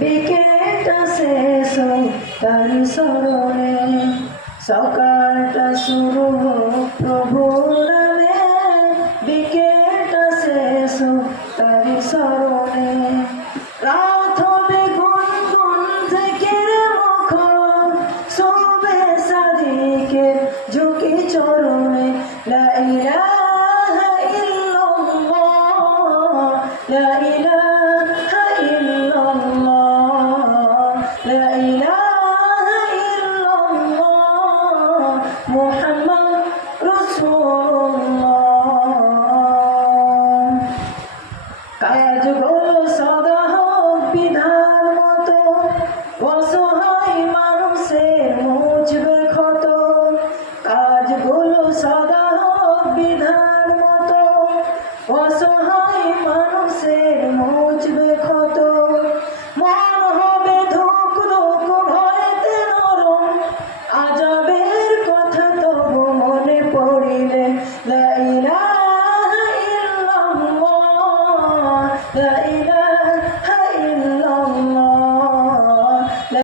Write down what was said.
বিকেলটা শেষ তার স্মরণে, সকালটা শুরু হোক প্রভুর নামে। বিকেলটা শেষ তার স্মরণে, রাত হবে গুনগুন জিকির মুখর, শোবে সাদিকের ঝুঁকি চরণে। লা ইলাহা ইল্লাল্লাহ, লা ইলাহা ইল্লাল্লাহ, লা ইলাহা ইল্লাল্লাহ, মুহাম্মদ রাসূলুল্লাহ। কাজগুলো সদা হোক বিধান মতো, অসহায় মানুষের মুছবে ক্ষত। কাজগুলো সদা হোক বিধান মতো, অসহায় মানুষের মুছবে ক্ষত। মন হবে ধুক ধুক ভয়েতে নরম, আজাবের কথা তবু মনে পড়িলে। লা ইলাহা ইল্লাল্লাহ, লা